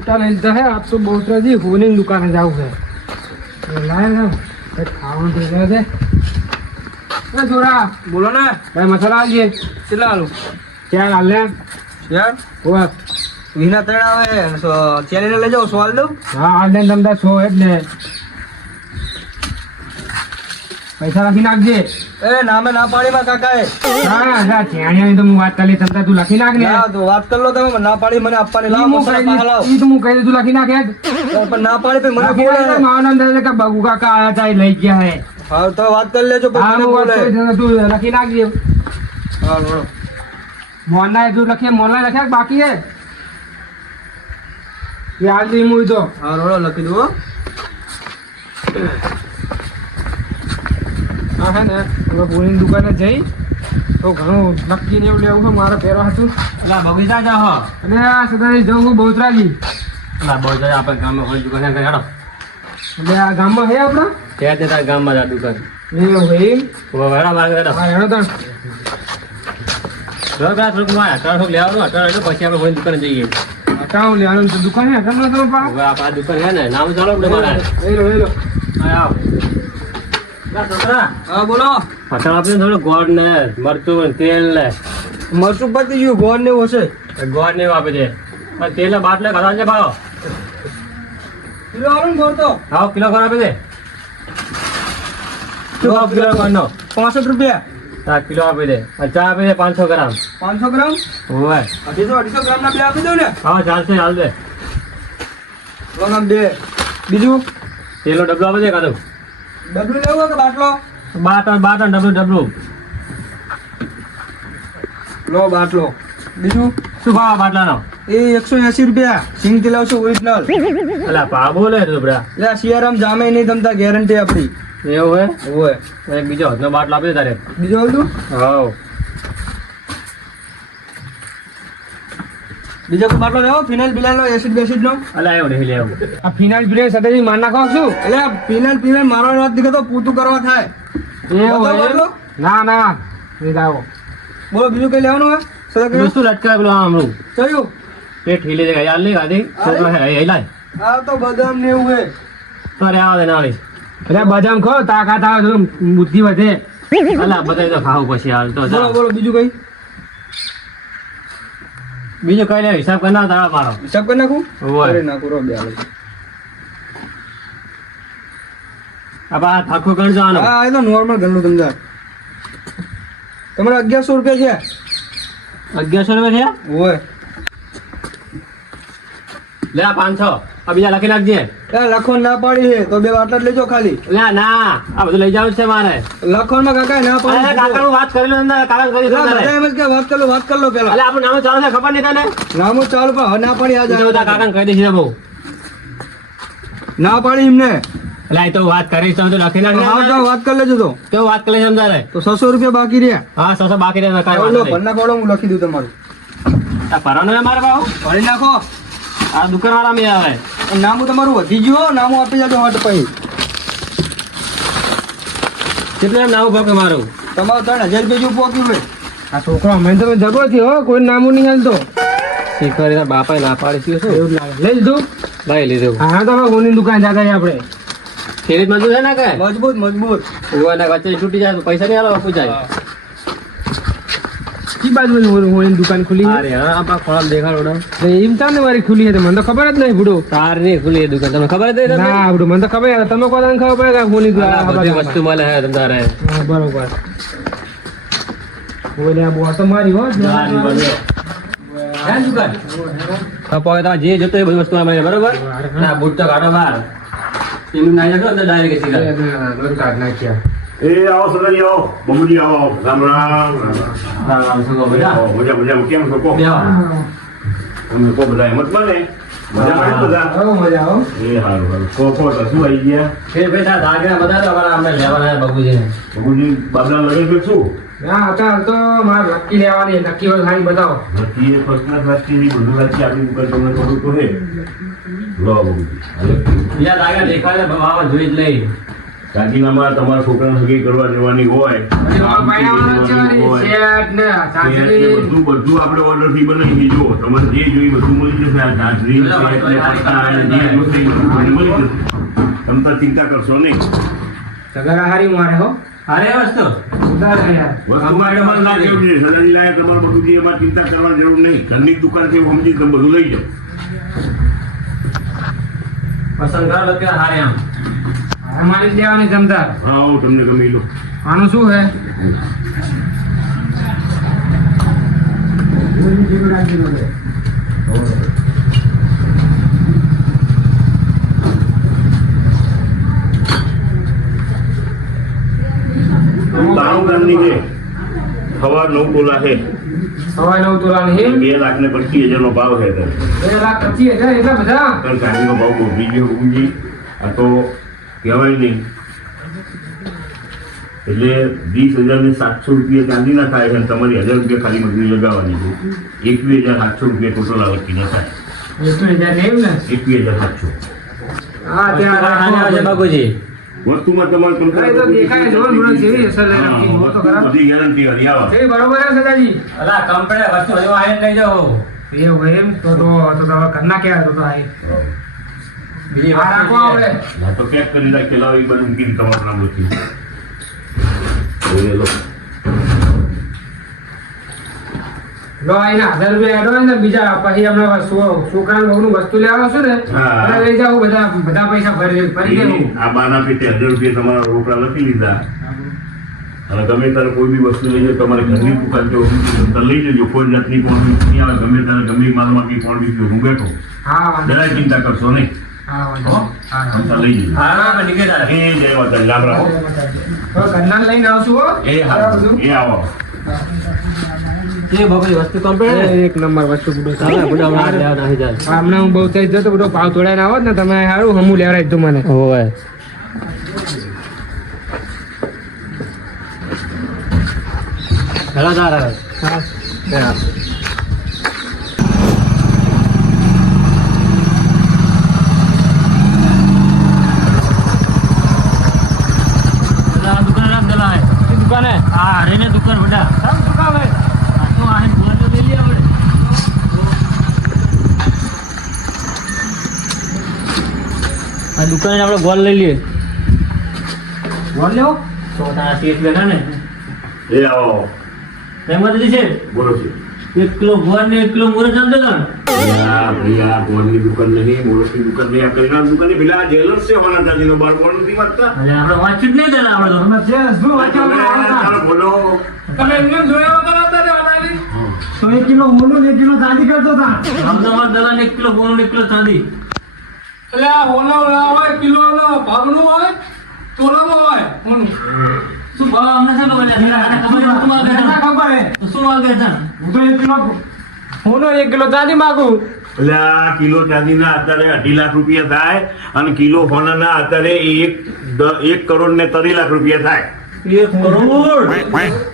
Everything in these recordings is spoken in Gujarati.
છૂટા લઈ લીધા હે આજ તો બહુતરાજી હોની દુકાને જવું जाओ है लाए ना કંઈક ખાવાનું થઈ જાય છે. એ बोलो બોલો ને. मसाला મસાલા આવજે કેટલા क्या हाल है યાર ઓવે વિના ત્રણ આવે ચેલીને લઈ જાઓ સોલ દઉં? હા હાલ દે તમને છો એટલે ને. પૈસા લખી નાખજે. એ નામે ના પાડી માં કાકાએ. હા હા ત્યાં તો હું વાત કરી તમતા તું લખી નાખ ને. ના તો વાત કરી લો તમે ના પાડી મને આપવાની લાવ હું કહી. ઈ તો હું કહી દઉં તું લખી નાખ જ. પણ ના પાડી તો મને બોલે મારો નામ દે કે બગુ કાકા આયા તા લઈ ગયા હે. હા તો વાત કરી લેજો પછી મને બોલે. તું લખી નાખજે હા બોલો. મોના એ તું લખે મોના લખ્યા બાકી હે? યાદ નહીં મુઈ તો હા રોડો લખી દઉં હો. હા હે ને હવે પૂરીની દુકાને જઈ. તો ઘણું નક્કી એવું લેવું છે મારે પહેરવા હતું. એટલે બગીચા જા હો. અને આ સદાની જવું હું બહુતરાજી એટલે બહુ જાય આપણે ગામમાં હોય દુકાન હેડો એટલે આ ગામમાં હે આપણે? ત્યાં તે તારા ગામમાં જા દુકાન. એવું ભાઈ? હવે હેડો મારે હેડો હા હેડો તણ. થોડુંક આ થોડુંકમાં અઢાર થોડુંક લેવાનું અઢાર એટલે પછી આપણે હોય દુકાને જઈએ. હટાવો લેવાનું દુકાન હે હટાવો તમે પા હવે આપણા દુકાન છે ને નામ મારા લઈ લો લો આવ. છોકરા હા બોલો. થોડું ગોળ ને મરચું તેલ ને મરચું પતી ગયું ગોળ ને એવું હશે? ગોળ ને એવું આપી દે પણ તેલ ને બાટલે ઘણા છે ભાવ કિલો આલું ને ગોળ તો. આવો કિલો ઘર આપી દે શું કિલો ગોળનો પાંસઠ રૂપિયા. હા કિલો આપી દે ચા આપી દે પાંચસો ગ્રામ. પાંચસો ગ્રામ? હોય અઢીસો અઢીસો ગ્રામ ના બે આપી દઉં ને? હા ચાલશે બે. બીજું? તેલનો ડબલો આપી દે કાઢું ડબલું લેવો કે બાટલો? બાટણ બાટણ ડબલું ડબલું. લો બાટલો. બીજું? શું ભાવ બાટલાનો? એ એકસો એસી રૂપિયા. સિંગથી લાવશો ઓરિજિનલ અલા ભાવ બોલે રૂપડા એટલે સિયારામ જામે નહીં તમતા ગેરંટી આપણી એવું હે? હોય તો એક બીજો હાથનો બાટલો આપી તારે. બીજું હતું હાવ. બીજો કોઈ બાટલો લેવો? ફિનાઇલ બિનાઇલ એસિડ બેસિડ નો? અલા એવું નહીં લેવું આ ફિનાઇલ બ્રેડ સદાજી માર નાખો શું? એટલે ફિનાઇલ ફિનાઇલ મારવા વાત તો પૂતું કરવા થાય. ના ના. નહીં બોલો બીજું કઈ લેવાનું હોય? સદા વસ્તુ લટકાય પેલું આમ રૂ કયું પેટ ઠીલી દે યાર લે ગાડી છોકરો હે એ આ તો બદામ ને એવું હે. તો રે આવે ના આવે અરે બદામ ખો તાકાત આવે બુદ્ધિ વધે. અલા બધાય તો ખાવું પછી હાલ તો. બોલો બોલો બીજું કઈ? બીજું કઈ લે હિસાબ કરના તારા મારો. હિસાબ કરી નાખું? અરે કરી નાખું રો બે. આ બા ગણ જવાનું. હા એ તો નોર્મલ ઘરનું તમને તમારે અગિયારસો રૂપિયા છે? અગિયારસો રૂપિયા છે? હોય. છે લે આ પાંચસો. આ બીજા લખી નાખજે. લખોન ના પાડી છે તો બે બાટલા લેજો ખાલી. ના ના. આ બધું લઈ જવું છે મારે. લખોનમાં કાકા ના પાડી કાકા હું વાત કરી લો ને કાકા કરી એટલે લઉં બધા એમ જ કે વાત કરી લો વાત કરી લો પેલા. એટલે આપણું નામું ચાલુ છે ખબર નહીં તને? નામું ચાલુ પણ ના પાડી આજ કાકાને કહી દઈશ બહુ. ના પાડી એમને. લાય તો વાત કરીશ તો લખી લખી હા તો વાત કરી લેજો તો. તો વાત કરી સમજારે તો 600 રૂપિયા બાકી રહ્યા. હા સો સો બાકી રહ્યા કાઈ વાંધો નહીં. ભરના ખોડો હું લખી દઉં તમારું. આ ભરવાનું છે મારે ભાવ? ભરી નાખો. આ દુકાન વાળા મેં આવે. નામું તમારું વધી ગયું હો, નામું આપી જાજો હટ પછી. કેટલા નામું ભાગ તમારું મારું? તમારું ત્રણ હજાર રૂપિયા જેવું પહોંચ્યું હોય આ છોકરો અમે તમે જગો છે હો કોઈ નામું નહીં હાલતો શીખવાડી બાપાએ ના પાડી છે. એવું લાગે. લઈ લીધું? લઈ લીધું. હા તો હવે કોની દુકાન જતા આપણે. ફેરી મજૂર છે ને કે મજબૂત મજબૂત. વચ્ચે છૂટી જાય તો પૈસા નહીં આલો પૂછાય બાજુ દુકાન ખુલી અરે હા ખોળામાં દેખાડો તો એમ ચાલ ને ખુલી હતી મને તો ખબર જ નહીં બુડો. તાર નહીં ખુલી દુકાન તમને ખબર જ નહીં ના બુડો મને તો ખબર. તમે કોઈ ખબર પડે કે બધી વસ્તુ મળે હે તમારે હા બરોબર. ઓલે આ બોસ મારી હો. હે દુકાન? જે જોતો એ બધી વસ્તુ મળે બરોબર? ના બૂટ તો કાઢો બહાર. એનું તો ડાયરેક્ટ સીધા. કાઢ નાખ્યા. એ આવો સદાજી આવો બબુજી આવો આવો. રામ રામ રામ. હા શું આવો, મજા મજામાં કેમ છો બેહો. તમે કહો બધા એમ જ બને મજા છે બધા બહુ મજા આવો એ હારું હારું કહો કહો તો શું આવી ગયા ફેર બેટા દાગીના બધા તો અમારા અમને લેવાના છે બબુજીને બબુજી બાબલા લગન છે શું ના અત્યારે તો મારે નક્કી લેવાની નક્કી હોય ખાલી બતાવો નક્કી એ ફર્સ્ટ ક્લાસ બધું રાષ્ટ્રીય આપણી ઉપર તમને ખબર તો હે લો બીજા દેખાડે ભાવ જોઈ જ લઈ દાગીનામાં તમારા છોકરાને સગી કરવા જવાની હોય બધું બધું આપણે ઓર્ડરથી બનાવી જો તમારે જે જોઈએ બધું મળી જશે. આ મળી તમે તો ચિંતા કરશો નહીં. સગા હારી મારે હો. અરે વસ્તુ તમારે ના કેવું છે. સનાજી લાયક તમારે બધું જે એમાં ચિંતા કરવાની જરૂર નહીં. ઘરની દુકાન છે સમજી તમે બધું લઈ જાઓ. પસંદ કરો કે હારે આમ. હારે મારી જ દેવાની જમદાર. હા હું તમને ગમી લો. આનું શું હે? બાણું ગ્રામની છે સવા નવ તોલા છે. સવા નવ તોલા છે બે લાખ ને પચીસ હજાર નો ભાવ છે. બે લાખ પચીસ હજાર એટલા બધા? અત્યારે ભાવ બીજો ઊંઘી આ તો કહેવાય નહીં એટલે વીસ હજાર ને સાતસો રૂપિયા ચાંદીના થાય છે અને તમારી હજાર રૂપિયા ખાલી મજૂરી લગાવવાની છે? એકવીસ હજાર સાતસો રૂપિયા ટોટલ આવકીના થાય એકવીસ હજાર ને એમ ને એકવીસ હજાર સાતસો. હા ત્યાં છે વસ્તુમાં તમારે બધી ગેરંટી હરિયાવા બરોબર સદાજી અલા કંપડે વસ્તુ હજુ આઈને લઈ જાઓ. એવું એમ? તો તો ઘરના કહેવાય તો બીજી રાખો ના તો પેક કરી રાખેલા હોય એ બધું મૂકીને તમારું નામ લખી લો. ને બીજા પછી હમણાં છોકરા બહુનું વસ્તુ લેવા આવશું ને લઈ જાવ બધા બધા પૈસા ભરી ભરી દેવું. આ બાના પેટે હજાર રૂપિયા તમારા રોકડા લખી લીધા. અને ગમે ત્યારે કોઈ બી વસ્તુ લઈ જાઓ તમારે ઘરની દુકાન જો લઈ જજો. કોઈ જાતની કોણ નહીં આવે. ગમે ત્યારે ગમે માલમાં કઈ કોણ બી હું બેઠો. હા જરાય ચિંતા કરશો નહીં. એક નંબર વસ્તુ હમણાં હું બહુ થઈ જતો બધો પાવ તોડાઈને આવો ને તમે સારું હમું લેવડાવી દીધું મને હોય હેલો તારા હા દુકાન રાખ દેલા હે દુકાને હા દુકાન બધા સબ દુકાન હે આ તો આને બોલ લઈ લે આપણે આ દુકાને આપણે ગોલ લઈ લઈએ. બોલ લેવો? તો તારા શેઠ બેઠા ને. એ આવો. એમ વાત છે. બોલો છે એક કિલો ગોળ ને એક કિલો મોરસ ચાલતો હતો ભૈયા ગોળની દુકાન નહીં મોરસની દુકાન નહીં. આ કરિયાણા દુકાન પેલા જેલર છે હોના ચાંદીનો બાર ગોળ નથી વાંચતા. એટલે આપણે વાંચ્યું જ નહીં તેને આપણે છે શું વાંચ્યું તારો બોલો. તમે એમને જોયા વગર હતા ને વાલાજી? તો એક કિલો મોનું ને એક કિલો ચાંદી કરતો હતા. આમ તો એક કિલો ગોળ એક કિલો ચાંદી. એટલે આ હોનો હોય કિલો ભાગનું હોય તોલામાં હોય હોનું શું ભાવ અમને શું ખબર ખબર હે શું હું તો એક કિલો હોનો એક કિલો ચાંદી માગું. એટલે આ કિલો ચાંદીના અત્યારે અઢી લાખ રૂપિયા થાય અને કિલો સોનાના અત્યારે એક દ- એક કરોડ ને ત્રણ લાખ રૂપિયા થાય. એક કરોડ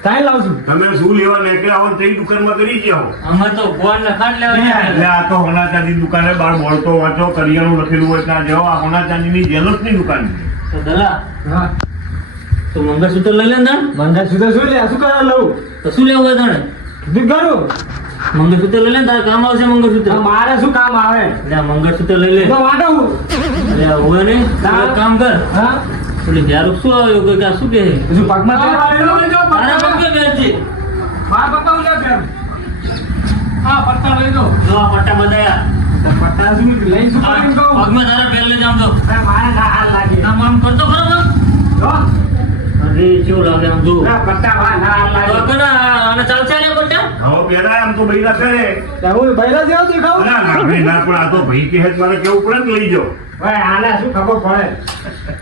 કાંઈ લાવશું તમે શું લેવા નીકળ્યા હો તે દુકાનમાં કરી જ આવો. અમે તો ગોળ ને ખાંડ લેવા એટલે આ તો સોના ચાંદી દુકાને બાર બોલતો વાંચો કરિયાણું લખેલું હોય ત્યાં જાઓ. આ સોના ચાંદીની જેલસની દુકાન તો દલા હા. તો મંગળસૂત્ર લઈ લે ને. બંધા શું લે? શું કરવા લઉં તો શું લેવું હોય કરું? કીધું મંગળસૂત્ર લઈ લે તારે કામ આવશે મંગળસૂત્ર. આ મારે શું કામ આવે? એટલે આ મંગળસૂત્ર લઈ લે. તો વાંટો હું. એટલે હોય ને કામ કર. હા. એટલે જ્યારે શું આવ્યો? કોઈ કાં શું કહે હજુ પગમાં તારા પગ કે મારા પપ્પા ઉલ્યા ફેર હા પટ્ટા લઈ દો. જો આ પટ્ટા બધાયા પટ્ટા શું લઈ શું કરી પગમાં તારા પહેલે લઈ જામ તો. મારે ના હાલ લાગે. તમામ આમ કરતો ખરો ને? જો. અરે કેવું લાગે આમ જો? પટ્ટા ના હાલ તો લાગે કના? આને ચાલશે ને પટ્ટા આમ તો ભાઈ કરે હું બૈરા જેવો દેખાવ ના ના ભાઈ ના પણ આ તો ભાઈ કહે મારે કેવું પડે ને લઈ જાઓ. ભાઈ આને શું ખબર પડે?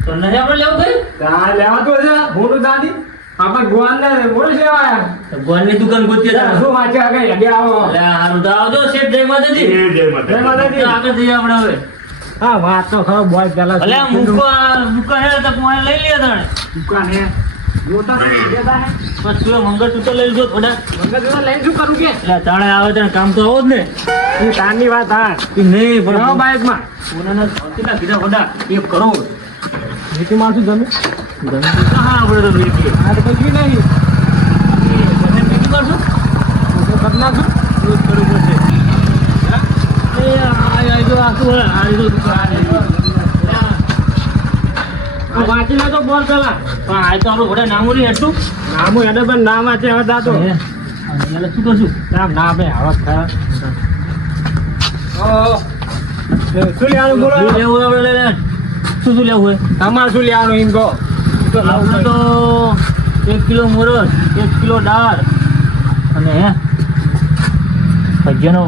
તો નહીં આપણે લેવું કઈ આ લેવા તો છે દાદી? આપણે ગોવાન ને બોલ સેવાયા તો ગોળની દુકાન ગોતીએ શું વાંચ્યા આગળ? લગે આવો. હારું તો આવજો શેઠ જય માતાજી. જય જય માતાજી. આગળ જઈએ આપણે હવે. હા વાત તો ખબર બોય પેલા ભલે આ મૂકો હે તો લઈ લે દુકાન હે? હે મંગળસૂત્ર લઈ લીધો થોડા મંગળસૂત્ર લઈને શું કરું કે તાણે આવે ત્યાં કામ તો આવો જ ને તારની વાત હા નહીં પણ બાઇકમાં સોનાના કેટલા કીધા બધા એક કરોડ નીતિ માથું તમે હા આપણે તો વેચીએ આ તો કશું નહીં એ તમે બીજું કરશો કરી નાખો એવું જ કરવું પડશે એ આ આ જો આ શું આ જો આ બોલ પેલા. પણ આ તો આપણું ઘોડા નામ નહીં હતું નામું એને પણ નામ વાંચે હવે દાતો એટલે શું કરશું નામ ના ભાઈ આવા ખરા શું લેવાનું બોલો? લેવું આપણે લે? શું શું લેવું હોય? તમારે શું લેવાનું એમ કહો? આપણે તો એક કિલો મોરસ એક કિલો દાળ અને હે? ભજીયાનો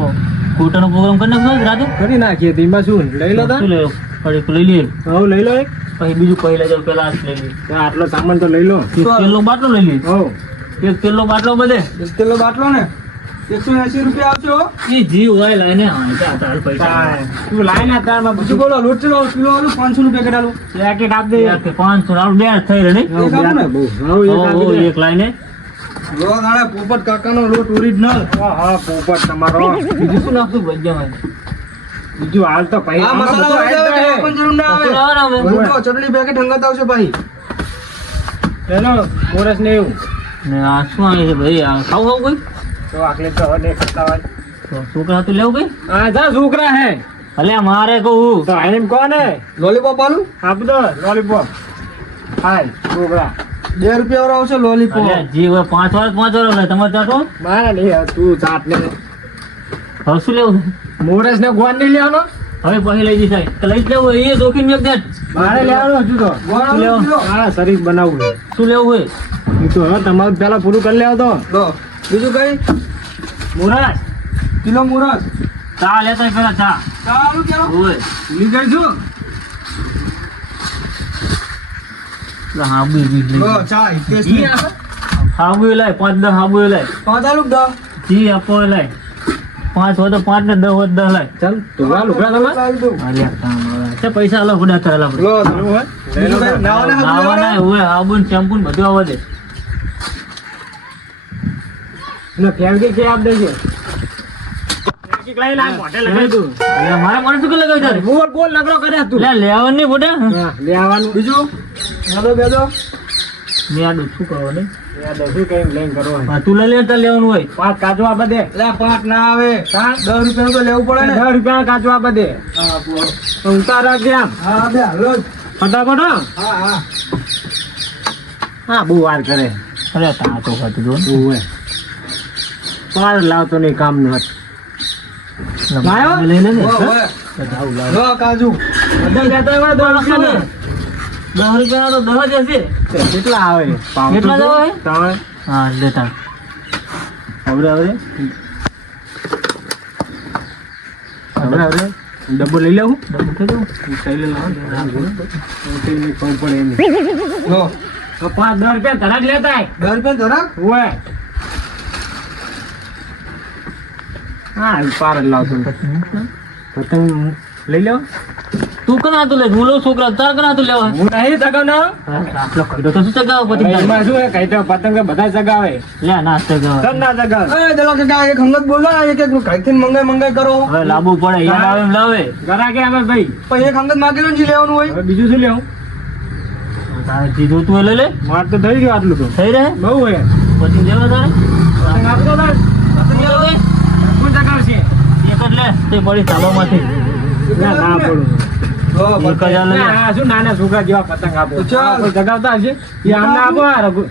કૂટાનો પ્રોગ્રામ કરી નાખો રાજુ કરી નાખીએ એમાં શું? લઈ લો શું લેવું? લઈ લે. હવ લઈ લો એક. પછી બીજું કહી લેજો પેલા જ લઈ લઈએ આટલો સામાન તો લઈ લો. તેલનો બાટલો લઈ લઈ હો એક તેલનો બાટલો બધે. એક કિલો બાટલો ને એકસો એસી રૂપિયા આપજો એ જી હોય લઈને ચાલ પૈસા. તું લાઈને તારમાં બીજું બોલો લોટ ચલો કિલો આલુ પાંચસો રૂપિયા પેકેટ આલું પેકેટ આપ દે. પાંચસો આલુ બે થઈ રહે નહીં એક લાઈને. લોટ આણે પોપટ કાકાનો લોટ ઓરિજિનલ હા હા પોપટ તમારો. બીજું શું નાખશું? ભજીયામાં બીજું હાલ તો ભાઈ આ મસાલા વાળી પણ જરૂર ના આવે. હવે. ચટણી પેકેટ હંગાત આવશે ભાઈ. લેલો મોરસ ને એવું. ને આ શું આવે છે ભાઈ? આ ખાવું ખાવ કોઈ? તો આખલે તો હને ખાતા હોય તો છોકરા તો લેવું ભાઈ હા જા છોકરા હે. અલે મારે કહું. તો એમ કોને લોલીપોપ આલું? આપ દો લોલીપોપ હાય છોકરા. બે રૂપિયા વાળો આવશે લોલીપોપ જીવ જે પાંચ વાર પાંચ વાર લે તમારે ચાટો મારે નહીં તું ચાટ લે. હવે શું લેવું? મોરસ ને ગોળ નહીં લેવાનો? હવે પછી લઈ જઈશ તો લઈ જ લેવું હોય એ જોખીમ મેક દેટ મારે લેવાનો હજુ તો. હા શરીર બનાવવું છે. શું લેવું હોય? એ તો હવે તમારું પેલા પૂરું કરી લેવો તો. બીજું કઈ? મુરાજ કિલો મુરસ. ચા લેતા પેલા ચા. ચા આલું હોય. ગઈ છું. હાબુ ચા હાબુ લાય પાંચ દસ હાબુ લાય પાંચ આલુ દસ જી આપો લાય પાંચ હોય તો પાંચ ને દસ હોય દસ લાખ. ચાલ તું લુગડા તમારે. છે પૈસા અલગ ઉડા કઈ નાવાના? હોય હાબુ ને શેમ્પુ ને બધું આવે છે ને ફેરકી કે આપ દેજે. કરે લેવાનું બીજું? બેદો બેદો મેં આડું શું કહો ને યાદ શું કઈ લઈને કરો હા, તું લઈ લે તારે લેવાનું હોય. પાંચ કાચવા બધે. લે પાંચ ના આવે. દસ રૂપિયા તો લેવું પડે દસ રૂપિયા કાચવા બધે. હા બોલો. તો ઉતાર બે ફટાફટ હા. હા હા. બહુ વાર કરે. અરે તા તો હતું જો ને. ઓવે પાર લાવતો નહીં કામનું હતું? લઈ લે ને કાજુ લેતા દસ રૂપિયા ને. તો દસ જ હશે. તે કેટલા આવે? કેટલા તો હે? ત્રણ હા લેતા હવે હવે હવે હવે ડબ્બો લઈ લઉં ડબલ થઈ જવું કઈ લઈ લઉં પડે એમ લો. તો પાંચ દસ રૂપિયા ધરાક લેતા. દસ રૂપિયા ધરાક? હોય. હા પાર જ લાવતો. પતંગ લઈ લો તું કના તું લે? ભૂલો છોકરા તાર કના તું લેવા? હું નહીં ચગાવનાર આટલો કઈડો તો શું ચગાવ પછી? એમાં શું હે, કઈ તો પતંગ બધા ચગાવે લે ના ચગાવ તમ ના ચગાવે એ દલા કાકા એક હંગત બોલો ને એક એક કાંઈકથી મંગાઈ મંગાઈ કરો? હવે લાબુ પડે યાર આવે એમ લાવે. ઘરા કે આવે ભાઈ. પણ એક હંગત માગેલો ને જે લેવાનું હોય. હવે બીજું શું લેવું? તારે કીધું જોતું લે લે. માર તો થઈ ગયું આટલું તો. થઈ રહે? બહુ હે પછી લેવા તારે? પતંગ આપતો તાર. પતંગ લેવા કોણ ચગાવશે એક જ લે તે પડી ચાલોમાંથી ના ના પડું. લો, એક જ હાલે લે. ના, આ શું નાના છોકરા જેવા પતંગ આપો. ચાલ. આ હશે? એ આમને આપો આ રઘુ.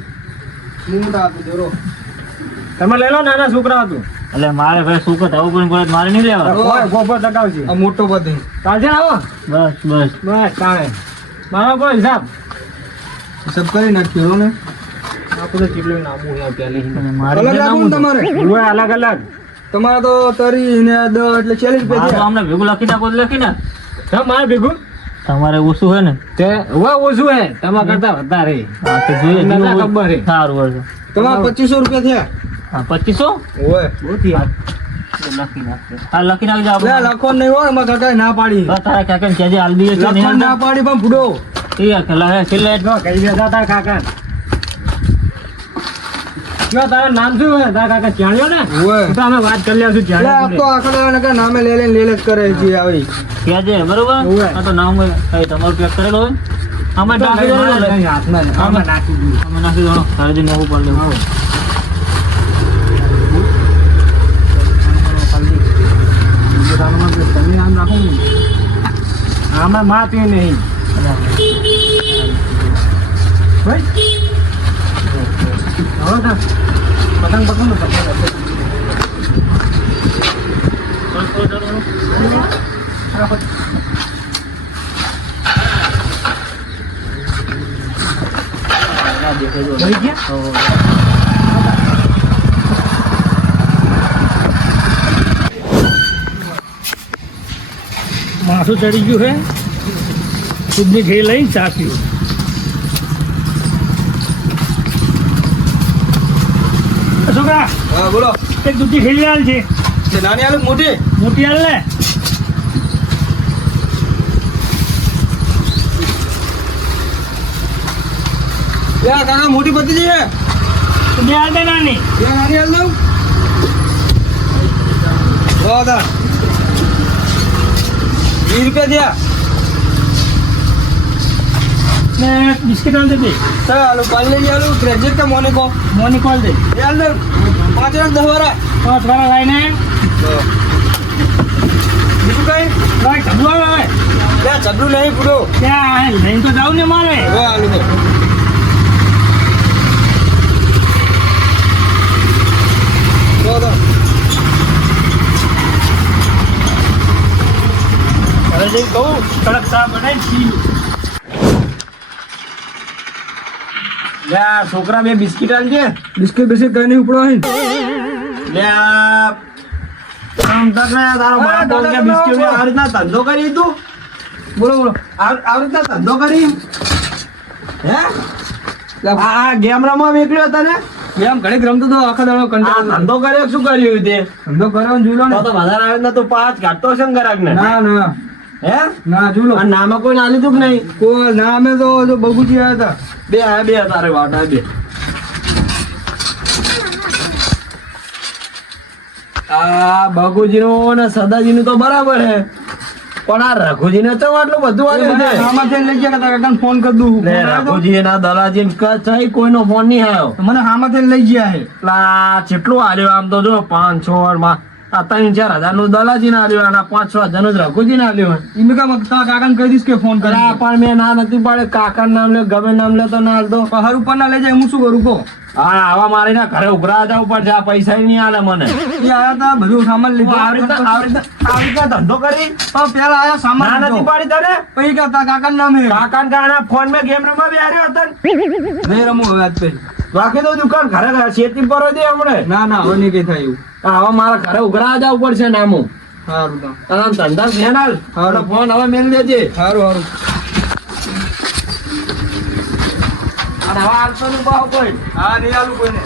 મોટા આપી દો, રો. તમે લઈ લો નાના છોકરા હતું. એટલે મારે ભાઈ સુખ થવું પણ પડે મારે નહીં લેવા. કોઈ ગોપો મોટો પતંગ ચાલશે આવો? બસ બસ. બસ તાણે મારો કોઈ હિસાબ? સબ કરી નાખ્યો રો ને. આપણે કેટલું નામું અલગ. તમારે? અલગ અલગ. તમારે તો તરી ને દ એટલે ચાલીસ રૂપિયા અમને ભેગું લખી નાખો તો લખી નાખ. હા મારે ભેગું? તમારે ઓછું હે ને? તે ઓછું હે તમારા કરતા વધારે હા. તો જોઈએ તમને ખબર હે. સારું હોય. તમારે પચીસો રૂપિયા થયા? હા પચીસો? ઓય. લખી નાખજો હા લખી નાખજો આપણે. લખો નહીં હોય એમાં કાકા ના પાડી. તારા કાકા છે ના પાડી પણ ફૂડો એ છેલ્લે દેતા તાર કાકા તારું નામ શું તારા કાકા જાણ્યો ને? તો અમે વાત કરી લેશું જાણ્યો આપ તો આખા દાડા નામે લે લે લે લે કરે છે આવી. કહેજે બરોબર? હોવે. તો નામ હોય. તમારું પેક કરેલો હોય. અમે નાખી દો હાથમાં. આમાં નાખી દીધું. આમાં નાખી દો તારે જે નવું પાડી લેવું. આમ માપે નહીં. ભાઈ હવે તો પતંગ પતંગ ને પતંગ થઈ ગયા માથું ચડી ગયું હે. દૂધની ઘી લઈને ચા પીવું એ છોકરા હા બોલો. એક દૂધી ઘી હાલ છે નાની આલુ મોટી? મોટી આલ ને. કાકા મોટી પતી જઈએ બે હાલ દે નાની. બે નાની આલ દઉં? લો દા વીસ રૂપિયા થયા. ને બિસ્કિટ હાલ દે બે કાલ આલુ પાર્લેજી આલુ. ગ્રેજ્યુએટ કે મોનિકો? મોની કોલ દે. એ આલ દઉં. પાંચ દસ વાળા પાંચ વાળા લાઈને. બીજું કઈ? ભાઈ કદું આવે? ત્યાં ચડલું નહીં પૂરો? ત્યાં લઈને તો જાવ ને મારે. હવે આલુ હવે જઈ કહું. કડક સાફ બનાવી પી લે આ છોકરા બે બિસ્કિટ આલજે. બિસ્કિટ બિસ્કિટ કઈ નહીં ઉપડો અહીં. લે આ આમ તક ને તારો બાપ કે બિસ્કિટ આ રીતના ધંધો કરી તું? બોલો બોલો. આ આ રીતના ધંધો કરી? હે? આ ગેમ રમવા મોકલ્યો તને? ઘડીક રમતો તો આખા દાડો કંટાળો ધંધો કર્યો શું કર્યું તે? ધંધો કરવાનો જુલો ને. તો તો વધારે આવે ને તું પાંચ કાઢતો છે ને ગરાક ને. ના ના. હે? ના જુલો. નામે નામાં કોઈ ના લીધું કે નહીં? કોઈ ના અમે તો બગુજી આવ્યા હતા. બે આ બે તારે વાટા બે. આ બાગુજીનું ને સદાજીનું તો બરાબર હે પણ આ રઘુજી ને તો આટલું બધું આવ્યું છે. લઈ ગયા કાકાને ફોન કરી દઉં લે રઘુજી ના દલાજી કઈ કોઈનો ફોન નહીં આવ્યો. મને આમાંથી લઈ ગયા હે એટલા કેટલું આવ્યો આમ તો જો પાંચ છ માં આ ત્રણ ચાર હજારનું દલાજી ના આલ્યો અને પાંચ છ હજારનું જ રઘુજી ના આલ્યો એમ કામ કાકા ને કહી દઈશ કે ફોન કરે આ પણ મેં ના નથી પાડે કાકા નામ લે ગમે નામ લે તો ના હાલતો હર ઉપર ના લઈ જાય હું શું કરું કહો. હા આવા મારી ના ઘરે ઉભરા ઉપર પડશે આ પૈસા નહીં આલે મને. એ આયા તા બધું સામાન લીધો. આવી રીતે આવી રીતે આવી ધંધો કરી? પણ પેલા આયા ના સામાન નથી પાડી તને? પછી કે કાકા નામ હે કાકા કાના ફોનમાં ગેમ રમવા બેહાર્યો હતો ને. નહીં રમું હવે આજ પછી રાખી તો દુકાન ઘરે ઘરે શેતી પર દે હમણે. ના ના હવે નહીં કઈ થાય હવે મારા ઘરે ઉઘરા જવું પડશે નામું. સારું તો અને ધંધા આલ હારું. ફોન હવે મેલ દેજે. સારું સારું અને હવે હાલતો નું ભાવ કોઈ. હા નહીં આલું કોઈને.